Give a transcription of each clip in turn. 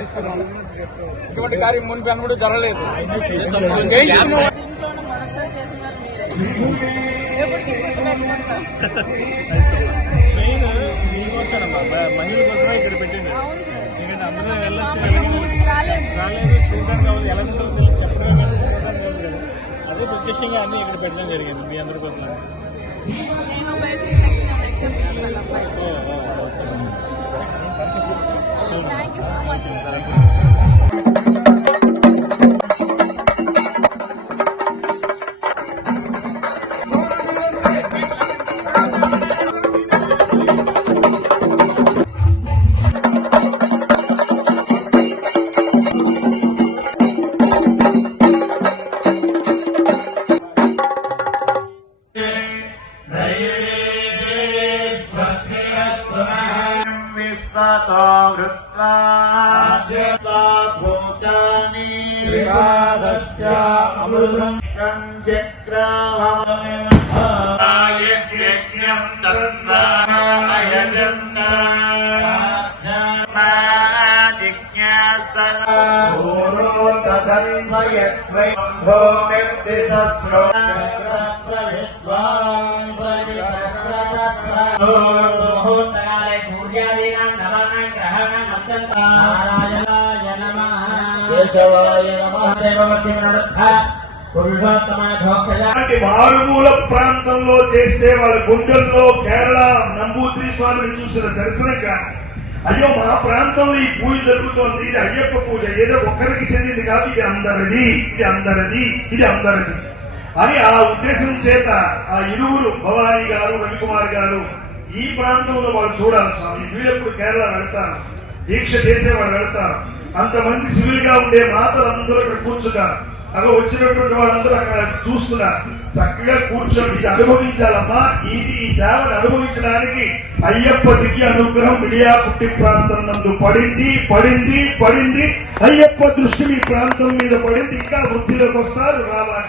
ఆనందిస్తున్నాను ఇటువంటి కార్యం మునిపి అని కూడా జరగలేదు. మెయిన్ మీకోసమమ్మా మహిళల కోసమే ఇక్కడ పెట్టింది ఎందుకంటే అందరూ వెళ్ళొచ్చు రాలేదు చూడడానికి కావాలి ఎలా ఉంటుందో తెలియదు చెప్పడం అదే ప్రత్యక్షంగా అన్ని ఇక్కడ పెట్టడం జరిగింది మీ అందరి కోసం ఓ, Thank you so much. మారుమూల ప్రాంతంలో చేస్తే వాళ్ళ గుండెల్లో కేరళ నంబూత్రి స్వామిని చూసిన దర్శనం కానీ అయ్యో మా ప్రాంతంలో ఈ పూజ జరుగుతోంది ఇది అయ్యప్ప పూజ ఏదో ఒక్కరికి చెందింది కాదు ఇది అందరిది ఇది అందరిది ఇది అందరిది. అని ఆ ఉద్దేశం చేత ఆ ఇరువురు భవానీ గారు రవికుమార్ గారు ఈ ప్రాంతంలో వాళ్ళు చూడాలి స్వామి. వీళ్ళెప్పుడు కేరళ వెళ్తారు దీక్ష చేసే వాళ్ళు వెళ్తారు. అంతమంది సివిల్గా ఉండే మాతలు అందరూ ఇక్కడ కూర్చున్నారు. అక్కడ వచ్చినటువంటి వాళ్ళందరూ అక్కడ చూస్తున్నారు. చక్కగా కూర్చొని ఇది అనుభవించాలమ్మా. ఇది ఈ సేవను అనుభవించడానికి అయ్యప్ప దివ్య అనుగ్రహం మిడియా పుట్టి ప్రాంతం నందు పడింది పడింది పడింది. అయ్యప్ప దృష్టి మీ ప్రాంతం మీద పడింది. ఇంకా వృద్ధిలోకి వస్తారు రావాలి.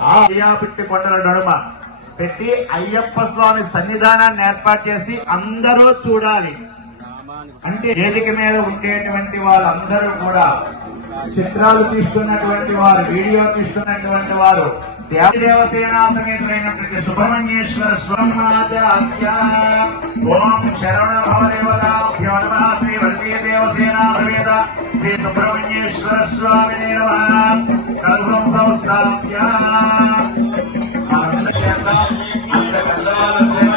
ఆ పెట్టి కొండల నడుమ పెట్టి అయ్యప్ప స్వామి సన్నిధానాన్ని ఏర్పాటు చేసి అందరూ చూడాలి. అంటే వేదిక మీద ఉండేటువంటి వాళ్ళందరూ కూడా చిత్రాలు తీస్తున్నటువంటి వారు వీడియో తీస్తున్నటువంటి వారు దేవ- దేవసేనా సమేతులైనటువంటి సుబ్రహ్మణ్యేశ్వర స్వమాచార్య ఓం శరవణ భవ నమ శ్రీ వల్లీయ దేవసేనా సమేత శ్రీ సుబ్రహ్మణ్యేశ్వర స్వామి నమ. కల్పం సంస్థాప్య అందరి చేత అంత పెద్దవాళ్ళందరూ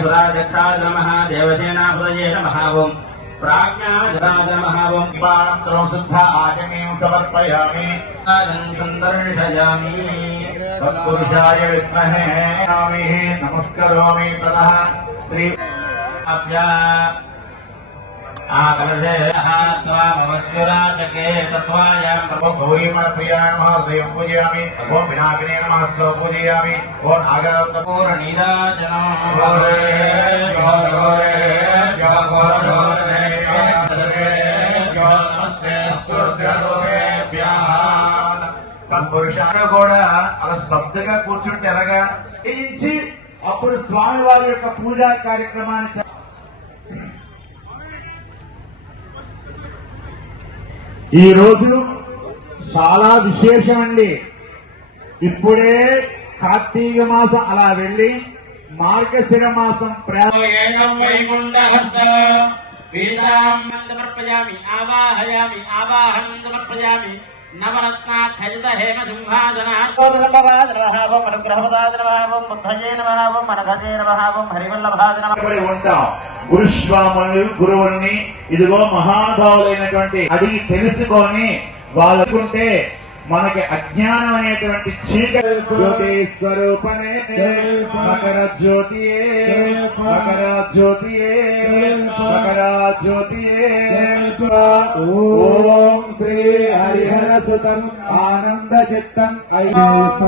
సురాజత్రాజ నమః దేవసేనాపదయే నమః ఓం ప్రాజ్ఞాజరాజ నమః ఓం బాణంతరం శుద్ధ ఆచమీం సమర్పయామి పాదం సందర్శయామి తత్పురుషాయ విద్మహే యామి నమస్కరోమి తదః శ్రీ అభ్యా ఆకలశే త్వామవశ్యురాజకే తత్వాయాం ఓం గౌరీమణ ప్రియాయ నమః హృదయం పూజయామి ఓం వినాయకనే నమః స్లో పూజయామి ఓం నాగరత్న పూర్ణ నీరాజనం పురుషాలు కూడా అలా శ్రద్ధగా కూర్చుంటే ఎలాగా చేయించి అప్పుడు స్వామి వారి యొక్క పూజా కార్యక్రమాన్ని ఈ రోజు చాలా విశేషమండి. ఇప్పుడే కార్తీక మాసం అలా వెళ్ళి మార్గశిర మాసం ప్రా సమర్పయామి ఆవాహయామి ఆవాహనం సమర్పయామి నవరత్నాఖజిత ఉంటాం. గురుస్వాములు గురువుల్ని ఇదిగో మహాభావులైనటువంటి అడిగి తెలుసుకొని వాళ్ళకుంటే మనకి అజ్ఞానం అనేటువంటి చీకటి జ్యోతి స్వరూపనే మకర జ్యోతియే. మకర జ్యోతియే. మకర జ్యోతియే. ఓం శ్రీ హరిహర సుతం ఆనంద చిత్తం. అభిషేక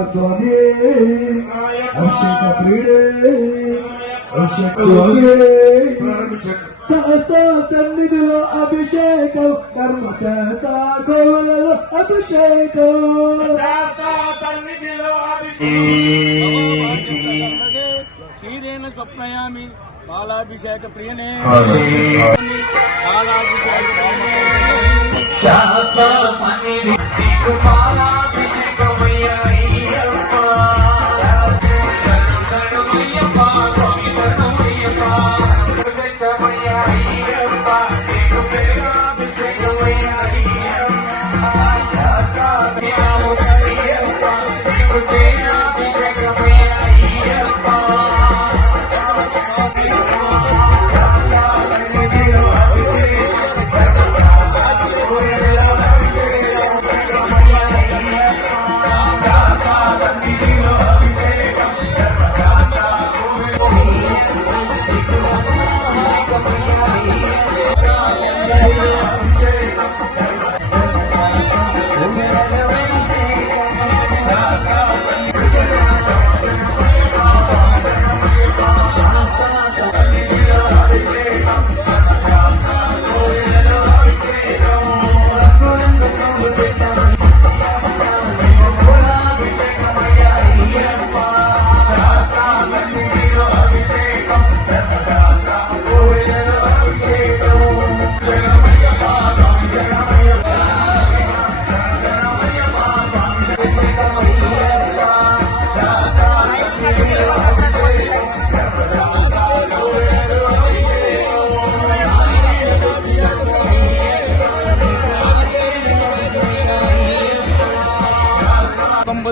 సహస్ర సన్నిధిలో అభిషేకం కర్మ చేత కోవలలో అభిషేకం శ్రీరేణ స్వప్నయామి బాలాభిషేక ప్రియనే బాలాభిషేక ప్రియనే కంబ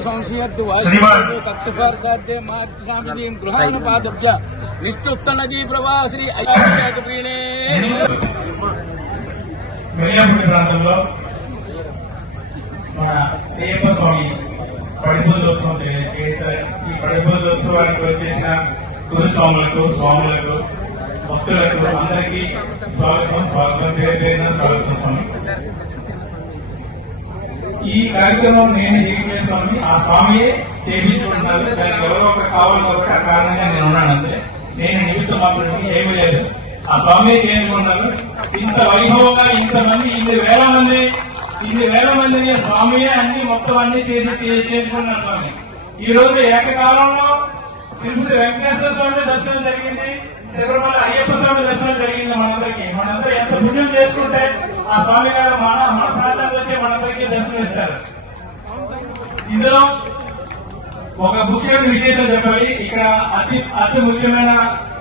సంశయద్దు శ్రీమాన్. కక్షపార్సాధ్య మాధ్యామిదీం గృహానుపాదభ్య విష్ణుత్త నదీ ప్రవాహ శ్రీ అభిషేక ప్రియనే వెల్లంపూడి ప్రాంతంలో మన అయ్యప్ప స్వామి పడిపూజోత్సవం చే- చేశారు ఈ పడిపూజోత్సవానికి వచ్చేసిన గురుస్వాములకు స్వాములకు భక్తులకు అందరికీ స్వాగతం స్వాగతం. పేరు పేరున స్వాగతం స్వామి. ఈ కార్యక్రమం నేను చేయలేదు స్వామి ఆ స్వామియే చేయించుకుంటున్నారు దానికి ఎవరో ఒక కావాలి కాబట్టి ఆ కారణంగా నేను ఉన్నాను అంతే. నేను నిమిత్తం మాత్రమే ఏమీ లేదు. ఆ స్వామియే చేయించుకుంటున్నారు ఇంత వైభవంగా ఇంతమంది ఇన్ని వేల మంది ఇన్ని వేల మందిని స్వామియే అన్ని మొత్తం అన్ని చేసి చే- స్వామి. ఈ రోజు ఏకకాలంలో తిరుపతి వెంకటేశ్వర స్వామి దర్శనం జరిగింది. శబరిమల అయ్యప్ప స్వామి దర్శనం జరిగింది మనందరికీ. మనందరూ ఎంత పుణ్యం చేసుకుంటే ఆ స్వామి గారు మన మన ప్రాంతానికి వచ్చి మనందరికీ దర్శనం ఇస్తారు ఇందులో ఒక ముఖ్యమైన విశేషం చెప్పాలి. ఇక్కడ అతి అతి ముఖ్యమైన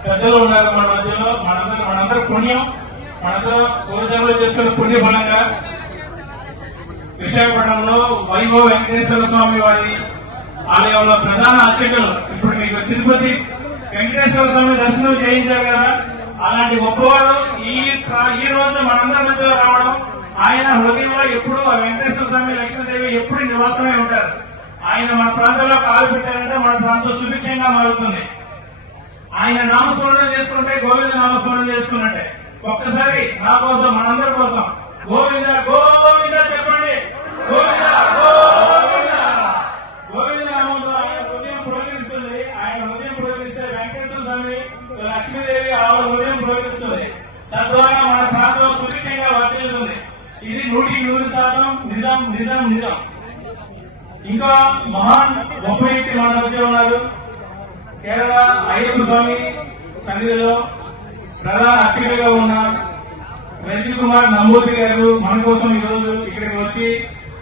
పెద్దలు ఉన్నారు మన మధ్యలో. మనందరూ మనందరూ పుణ్యం. మనందరూ పూర్వజన్మలో చేసుకున్న పుణ్య బలంగా విశాఖపట్నంలో వైభవ వెంకటేశ్వర స్వామి వారి ఆలయంలో ప్రధాన అర్చకులు ఇప్పుడు మీకు తిరుపతి వెంకటేశ్వర స్వామి దర్శనం చేయించారు కదా. అలాంటి గొప్పవాడు ఈ ఈ రోజు మనందరి మధ్యలో రావడం ఆయన హృదయంలో ఎప్పుడు వెంకటేశ్వర స్వామి లక్ష్మీదేవి ఎప్పుడు నివాసమై ఉంటారు. ఆయన మన ప్రాంతంలో కాలు పెట్టారంటే మన ప్రాంతం సుభిక్షంగా మారుతుంది. ఆయన నామస్మరణ చేసుకుంటే గోవింద నామస్మరణ చేసుకున్నట్టే. ఒక్కసారి నా కోసం మనందరి కోసం గోవింద గోవింద చెప్పండి. గోవింద గోవింద నామంలో ఆయన హృదయం పురోగమిస్తుంది ఆయన హృదయం పురోగమిస్తే వెంకటేశ్వర స్వామి లక్ష్మీదేవి ఆవిడ ఉదయం ప్రవేశిస్తుంది తద్వారా మన ప్రాంతం సుభిక్షంగా వర్తిల్లుతుంది. ఇది నూటికి నూరు శాతం నిజం నిజం నిజం. ఇంకా మహాన్ గొప్ప వ్యక్తి మన మధ్య ఉన్నారు. కేరళ అయ్యప్ప స్వామి సన్నిధిలో ప్రధాన అతిథిగా ఉన్న రజీ కుమార్ నంబూతి గారు మన కోసం ఈ రోజు ఇక్కడికి వచ్చి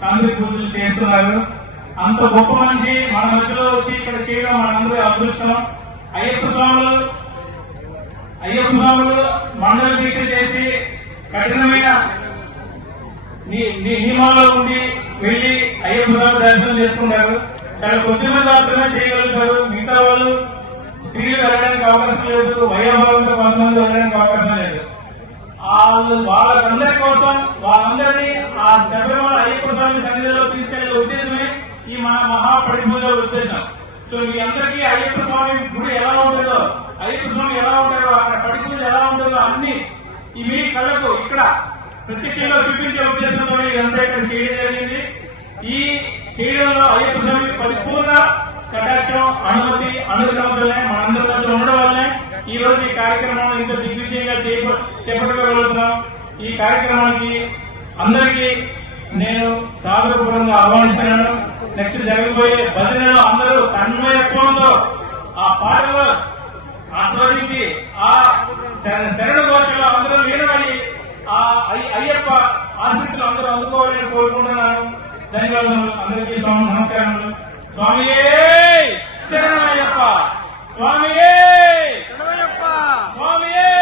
తండ్రి పూజలు చేస్తున్నారు. అంత గొప్ప మనిషి మన మధ్యలో వచ్చి ఇక్కడ చేయడం మనందరి అదృష్టం. అయ్యప్ప స్వాములు అయ్యప్ప స్వాములు మండల దీక్ష చేసి కఠినమైన నీ- నియమాల్లో ఉండి వెళ్ళి అయ్యప్ప స్వామి దర్శనం చేసుకుంటారు చాలా కొద్ది మంది మాత్రమే చేయగలుగుతారు. మిగతా వాళ్ళు స్త్రీలు వెళ్ళడానికి అవకాశం లేదు వయోభావంతో కొంతమంది వెళ్ళడానికి అవకాశం లేదు. వాళ్ళు వాళ్ళందరి కోసం వాళ్ళందరినీ ఆ శబరిమల అయ్యప్ప స్వామి సన్నిధిలో తీసుకెళ్ళే ఉద్దేశమే ఈ మన మహాపరిపూజ ఉద్దేశం. సో మీ అందరికీ అయ్యప్ప స్వామి గుడి ఎలా ఉండేదో ఐదు స్వామి ఎలా ఉంటారో ఆయన పడి ఎలా ఉంటుందో అన్ని మీ కళ్ళకు ఇక్కడ ప్రత్యక్షంగా చూపించే ఉద్దేశంతో ఇదంతా ఇక్కడ చేయడం జరిగింది. ఈ చేయడంలో అయ్యప్ప స్వామి పరిపూర్ణ కటాక్షం అనుమతి అనుగ్రహం వల్లనే మనందరి మధ్య ఉండడం వల్లనే ఈ రోజు ఈ కార్యక్రమం ఇంత దిగ్విజయంగా చేప- చేపట్టగలుగుతున్నాం ఈ కార్యక్రమానికి అందరికీ నేను సాధకపూర్వంగా ఆహ్వానిస్తున్నాను. నెక్స్ట్ జరగబోయే భజనలో అందరూ తన్మయత్వంతో ఆ పాటలో ఆస్వాదించి ఆ శర- శరణ ఘోషలో అందరూ లీనమని ఆ అయ్య- అయ్యప్ప ఆశీస్సులు అందరూ అందుకోవాలని కోరుకుంటున్నాను. ధన్యవాదములు. అందరికీ స్వామి నమస్కారములు. స్వామియే! శరణమయ్యప్ప! స్వామియే! స్వామియే!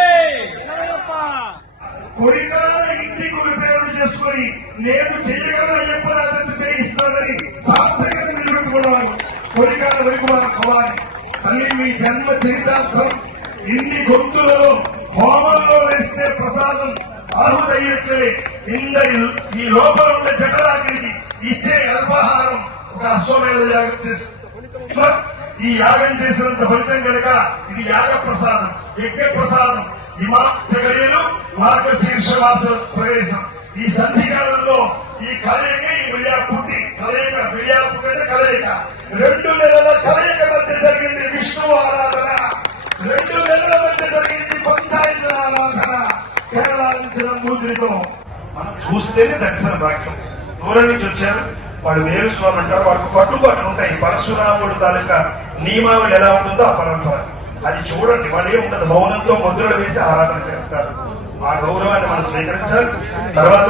కొరికాల ఇంటి గురి పేరు చేసుకొని నేను చేయగలను అయ్యప్ప చేయిస్తానని సార్థకంగా నిలబెట్టుకున్నాను కొరికాల వైకుమార్ భవాని తల్లి మీ జన్మ చరితార్థం. ఇన్ని గొంతులలో హోమంలో వేస్తే ప్రసాదం ఆహుతయ్యట్లే ఇంద ఈ లోపల ఉండే జఠరాగ్నికి ఇచ్చే అల్పాహారం ఒక అశ్వమేధ యాగం చేస్తుంది. ఈ యాగం చేసినంత ఫలితం కనుక ఇది యాగ ప్రసాదం యజ్ఞ ప్రసాదం హిమాగడియలు మార్గశీర్షవాస ప్రవేశం. ఈ సంధికాలంలో ఈ కలయిక ఈ విజయ పుట్టి కలయిక విజయ పుట్టి కలయిక. రెండు నెలల కలయిక మధ్య జరిగింది విష్ణు ఆరాధన. రెండు నెలల మధ్య జరిగింది పంచాయతీ ఆరాధన. కేరళించిన మూర్తితో మనం చూస్తేనే దర్శన భాగ్యం. దూరం నుంచి వచ్చారు. వాళ్ళు వేరు స్వామి అంటారు. వాళ్ళకు కట్టుబాట్లు ఉంటాయి. పరశురాముడు తాలూకా నియమావళి ఎలా ఉంటుందో ఆ పరంపర. అది చూడండి. వాళ్ళు ఏముండదు. మౌనంతో ముద్రలు వేసి ఆరాధన చేస్తారు. ఆ గౌరవాన్ని మనం స్వీకరించాలి. తర్వాత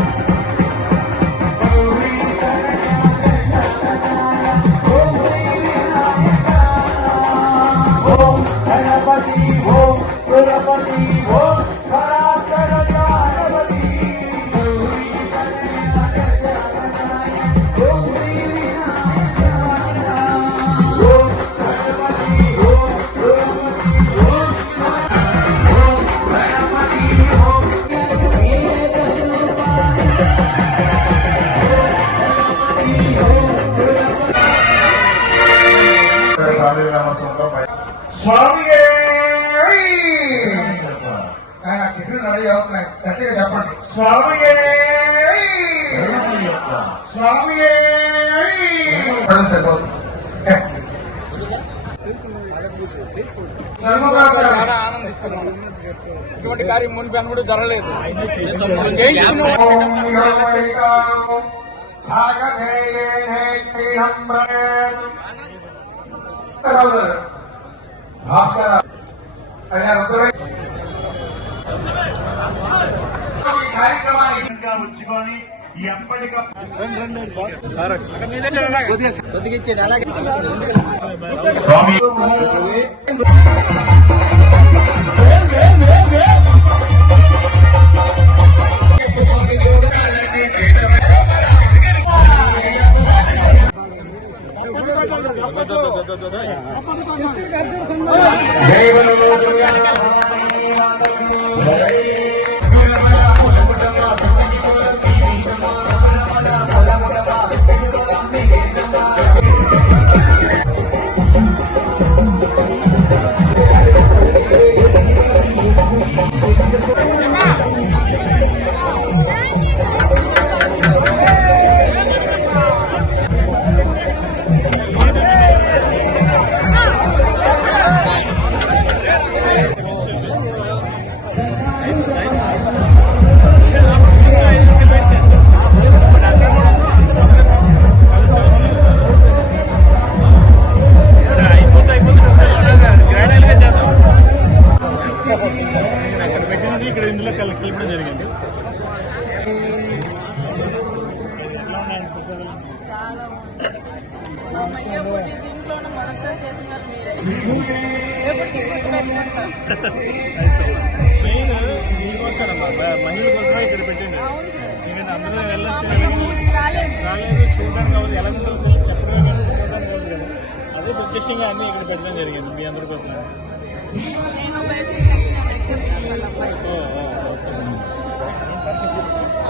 Oh, fuera చాలా ఆనందిస్తున్నాం ఇటువంటి కార్యం మునిపి అనుకుంటూ జరగలేదు చేయించిన ఓం యోగైకాం భాగధేయేనేత్రిహం ప్రణేత్. భాస్కర కార్యక్రమాన్ని స్వామి జై బలో జై Thank you. మెయిన్ మీకోసం మహిళల కోసమే ఇక్కడ పెట్టింది ఎందుకంటే అందరూ వెళ్ళొచ్చు రాలేదు చూడడానికి కావద్దు ఎలా ఉంటుందో చెప్పడం చూడడానికి కావద్దు కదా అదే ప్రత్యక్షంగా అన్నీ ఇక్కడ పెట్టడం జరిగింది మీ అందరి కోసం నేను బేసిక్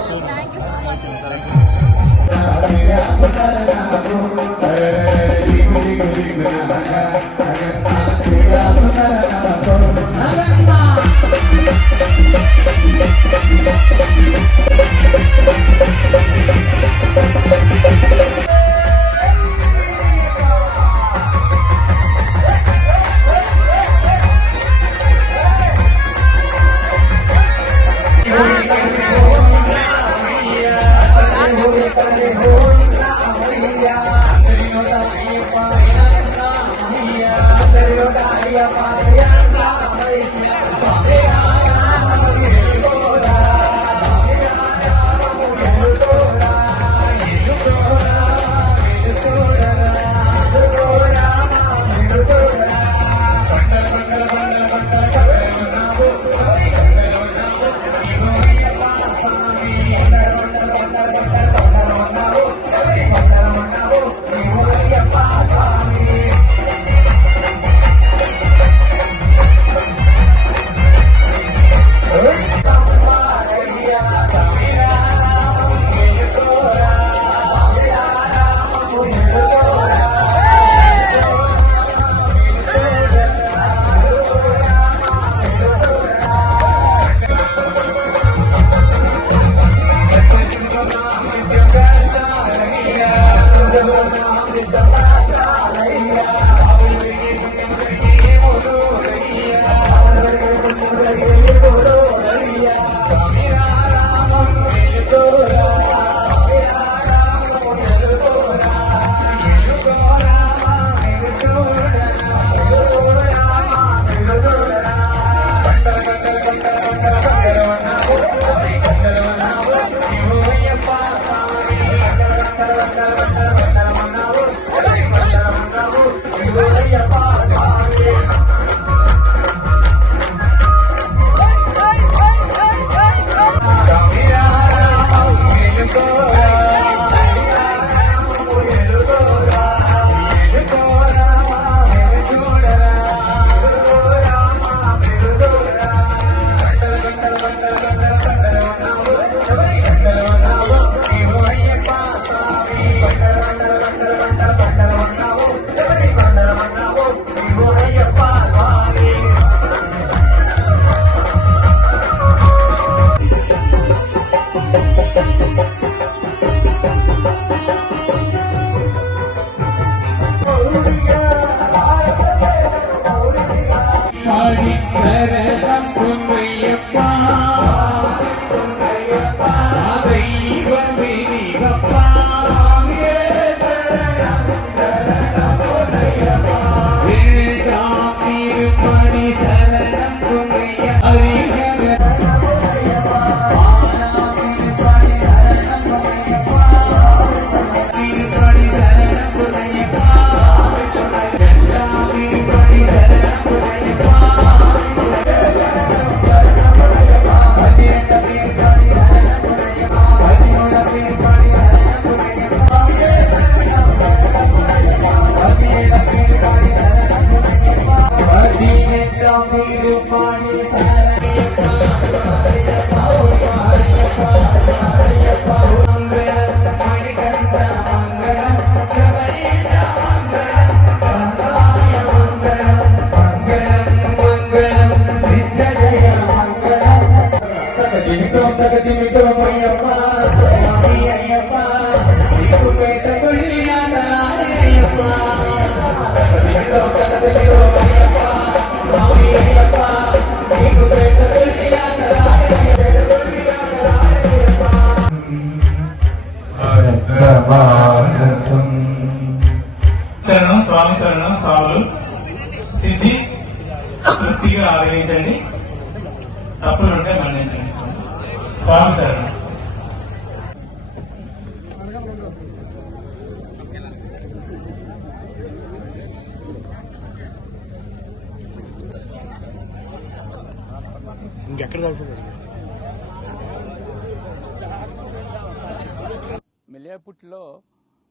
మిలియాపుట్టిలో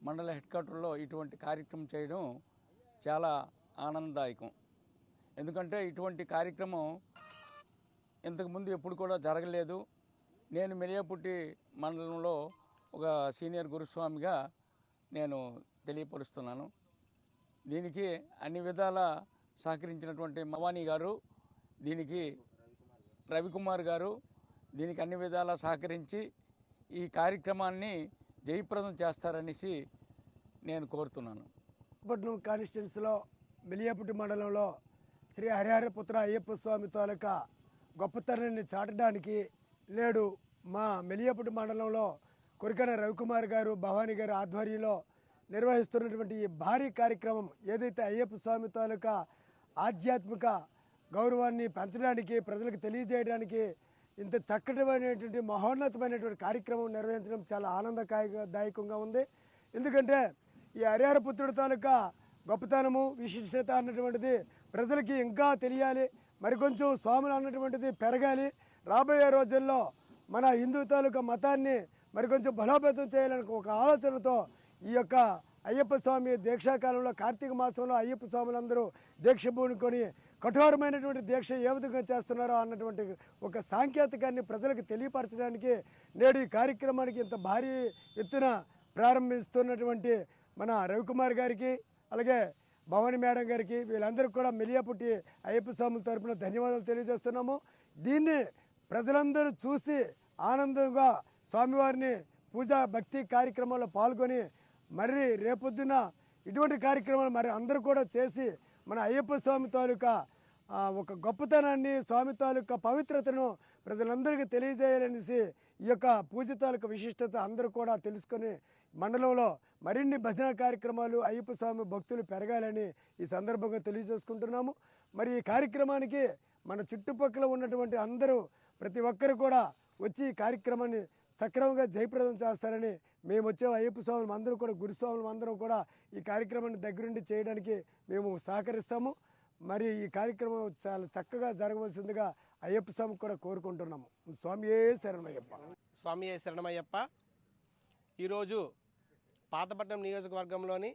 మండల హెడ్ క్వార్టర్లో ఇటువంటి కార్యక్రమం చేయడం చాలా ఆనందదాయకం. ఎందుకంటే ఇటువంటి కార్యక్రమం ఇంతకుముందు ఎప్పుడు కూడా జరగలేదు. నేను మిలియాపుట్టి మండలంలో ఒక సీనియర్ గురుస్వామిగా నేను తెలియపరుస్తున్నాను. దీనికి అన్ని విధాల సహకరించినటువంటి మవానీ గారు దీనికి రవికుమార్ గారు దీనికి అన్ని విధాలా సహకరించి ఈ కార్యక్రమాన్ని జయప్రదం చేస్తారనేసి నేను కోరుతున్నాను. పట్నం కాన్స్టిట్యున్సీలో మిలియాపుట్టి మండలంలో శ్రీ హరిహరపుత్ర అయ్యప్ప స్వామి తాలూకా గొప్పతనాన్ని చాటడానికి నేడు మా మెలియాపుట్టి మండలంలో కొరికన రవికుమార్ గారు భవానీ గారు ఆధ్వర్యంలో నిర్వహిస్తున్నటువంటి ఈ భారీ కార్యక్రమం ఏదైతే అయ్యప్ప స్వామి తాలూకా ఆధ్యాత్మిక గౌరవాన్ని పెంచడానికి ప్రజలకు తెలియజేయడానికి ఇంత చక్కటమైనటువంటి మహోన్నతమైనటువంటి కార్యక్రమం నిర్వహించడం చాలా ఆనందదాయకంగా ఉంది. ఎందుకంటే ఈ హరిహర పుత్రుడు తాలూకా గొప్పతనము విశిష్టత అన్నటువంటిది ప్రజలకి ఇంకా తెలియాలి. మరికొంచెం స్వాములు అన్నటువంటిది పెరగాలి. రాబోయే రోజుల్లో మన హిందూ తాలూకా మతాన్ని మరికొంచెం బలోపేతం చేయాలని ఒక ఆలోచనతో ఈ యొక్క అయ్యప్ప స్వామి దీక్షాకాలంలో కార్తీక మాసంలో అయ్యప్ప స్వాములందరూ దీక్ష పూనుకొని కఠోరమైనటువంటి దీక్ష ఏ విధంగా చేస్తున్నారో అన్నటువంటి ఒక సాంకేతికాన్ని ప్రజలకు తెలియపరచడానికి నేడు ఈ కార్యక్రమానికి ఇంత భారీ ఎత్తున ప్రారంభిస్తున్నటువంటి మన రవికుమార్ గారికి అలాగే భవాని మేడం గారికి వీళ్ళందరికీ కూడా మిలియాపుట్టి అయ్యప్ప స్వాముల తరఫున ధన్యవాదాలు తెలియజేస్తున్నాము. దీన్ని ప్రజలందరూ చూసి ఆనందంగా స్వామివారిని పూజా భక్తి కార్యక్రమంలో పాల్గొని మరి రేపొద్దున ఇటువంటి కార్యక్రమాలు మరి అందరూ కూడా చేసి మన అయ్యప్ప స్వామి తాలూకా ఒక గొప్పతనాన్ని స్వామి తాలూకా పవిత్రతను ప్రజలందరికీ తెలియజేయాలనేసి ఈ యొక్క పూజ తాలూకా విశిష్టత అందరూ కూడా తెలుసుకొని మండలంలో మరిన్ని భజన కార్యక్రమాలు అయ్యప్ప స్వామి భక్తులు పెరగాలని ఈ సందర్భంగా తెలియజేసుకుంటున్నాము. మరి ఈ కార్యక్రమానికి మన చుట్టుపక్కల ఉన్నటువంటి అందరూ ప్రతి ఒక్కరు కూడా వచ్చి ఈ కార్యక్రమాన్ని సక్రమంగా జయప్రదం చేస్తారని మేము వచ్చే అయ్యప్ప స్వాములు అందరూ కూడా గురుస్వాములు అందరం కూడా ఈ కార్యక్రమాన్ని దగ్గరుండి చేయడానికి మేము సహకరిస్తాము. మరి ఈ కార్యక్రమం చాలా చక్కగా జరగవలసిందిగా అయ్యప్ప స్వామి కూడా కోరుకుంటున్నాము. స్వామి ఏ శరణమయ్యప్ప. స్వామి శరణమయ్యప్ప. ఈరోజు పాతపట్నం నియోజకవర్గంలోని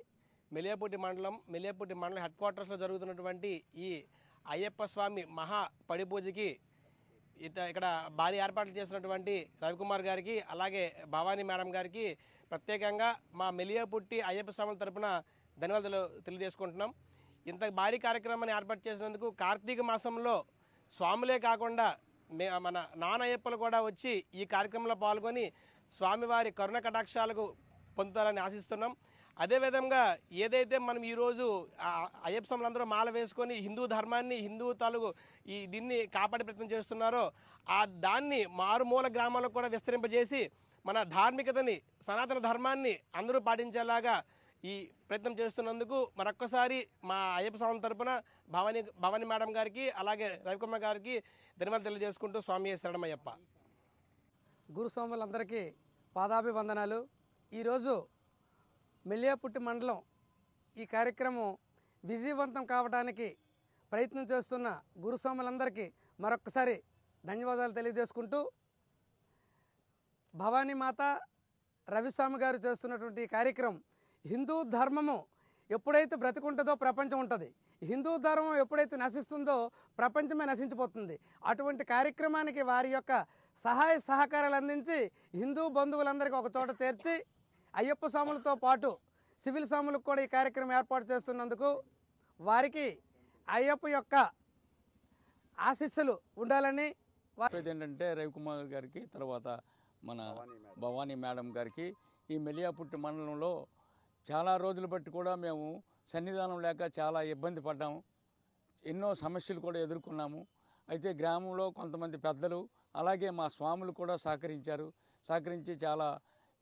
మెలియాపుట్టి మండలం మెలియాపుట్టి మండలం హెడ్ క్వార్టర్స్లో జరుగుతున్నటువంటి ఈ అయ్యప్ప స్వామి మహా పడిపూజకి ఇక్కడ భారీ ఏర్పాట్లు చేసినటువంటి రవికుమార్ గారికి అలాగే భవానీ మేడం గారికి ప్రత్యేకంగా మా మెలియాపుట్టి అయ్యప్ప స్వాముల తరపున ధన్యవాదాలు తెలియజేసుకుంటున్నాం. ఇంత భారీ కార్యక్రమాన్ని ఏర్పాటు చేసినందుకు కార్తీక మాసంలో స్వాములే కాకుండా మే మన నానయ్యప్పలు కూడా వచ్చి ఈ కార్యక్రమంలో పాల్గొని స్వామివారి కరుణ కటాక్షాలకు పొందుతారని ఆశిస్తున్నాం. అదేవిధంగా ఏదైతే మనం ఈరోజు అయ్యప్ప మాల వేసుకొని హిందూ ధర్మాన్ని హిందూ తాలూకు ఈ దీన్ని కాపాడే ప్రయత్నం చేస్తున్నారో ఆ దాన్ని మారుమూల గ్రామాలకు కూడా విస్తరింపజేసి మన ధార్మికతని సనాతన ధర్మాన్ని అందరూ పాటించేలాగా ఈ ప్రయత్నం చేస్తున్నందుకు మరొక్కసారి మా అయ్యప్ప స్వామి తరపున భవాని భవాని మేడం గారికి అలాగే రవికుమార్ గారికి ధన్యవాదాలు తెలియజేసుకుంటూ స్వామి శరణమయ్యప్ప. గురుస్వాములందరికీ పాదాభివందనాలు. ఈరోజు మెల్లియాపుట్టి మండలం ఈ కార్యక్రమం విజయవంతం కావడానికి ప్రయత్నం చేస్తున్న గురుస్వాములందరికీ మరొక్కసారి ధన్యవాదాలు తెలియజేసుకుంటూ భవానీమాత రవిస్వామి గారు చేస్తున్నటువంటి ఈ కార్యక్రమం హిందూ ధర్మము ఎప్పుడైతే బ్రతికుంటుందో ప్రపంచం ఉంటుంది. హిందూ ధర్మం ఎప్పుడైతే నశిస్తుందో ప్రపంచమే నశించిపోతుంది. అటువంటి కార్యక్రమానికి వారి యొక్క సహాయ సహకారాలు అందించి హిందూ బంధువులందరికీ ఒక చోట చేర్చి అయ్యప్ప స్వాములతో పాటు సివిల్ స్వాములకు కూడా ఈ కార్యక్రమం ఏర్పాటు చేస్తున్నందుకు వారికి అయ్యప్ప యొక్క ఆశీస్సులు ఉండాలని ఏంటంటే రవికుమార్ గారికి తర్వాత మన భవానీ మేడం గారికి ఈ మెలియాపుట్టి మండలంలో చాలా రోజులు బట్టి కూడా మేము సన్నిధానం లేక చాలా ఇబ్బంది పడ్డాము ఎన్నో సమస్యలు కూడా ఎదుర్కొన్నాము. అయితే గ్రామంలో కొంతమంది పెద్దలు అలాగే మా స్వాములు కూడా సహకరించారు. సహకరించి చాలా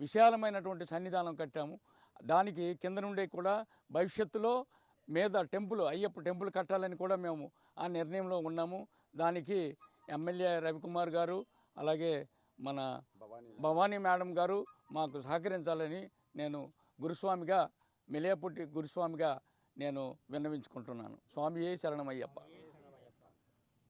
విశాలమైనటువంటి సన్నిధానం కట్టాము. దానికి కింద నుండి కూడా భవిష్యత్తులో మీద టెంపుల్ అయ్యప్ప టెంపుల్ కట్టాలని కూడా మేము ఆ నిర్ణయంలో ఉన్నాము. దానికి ఎమ్మెల్యే రవికుమార్ గారు అలాగే మన భవానీ మేడం. గారు మాకు సహకరించాలని నేను గురుస్వామిగా మెలియాపుట్టి గురుస్వామిగా నేను విన్నవించుకుంటున్నాను. స్వామియే శరణమయ్యప్ప.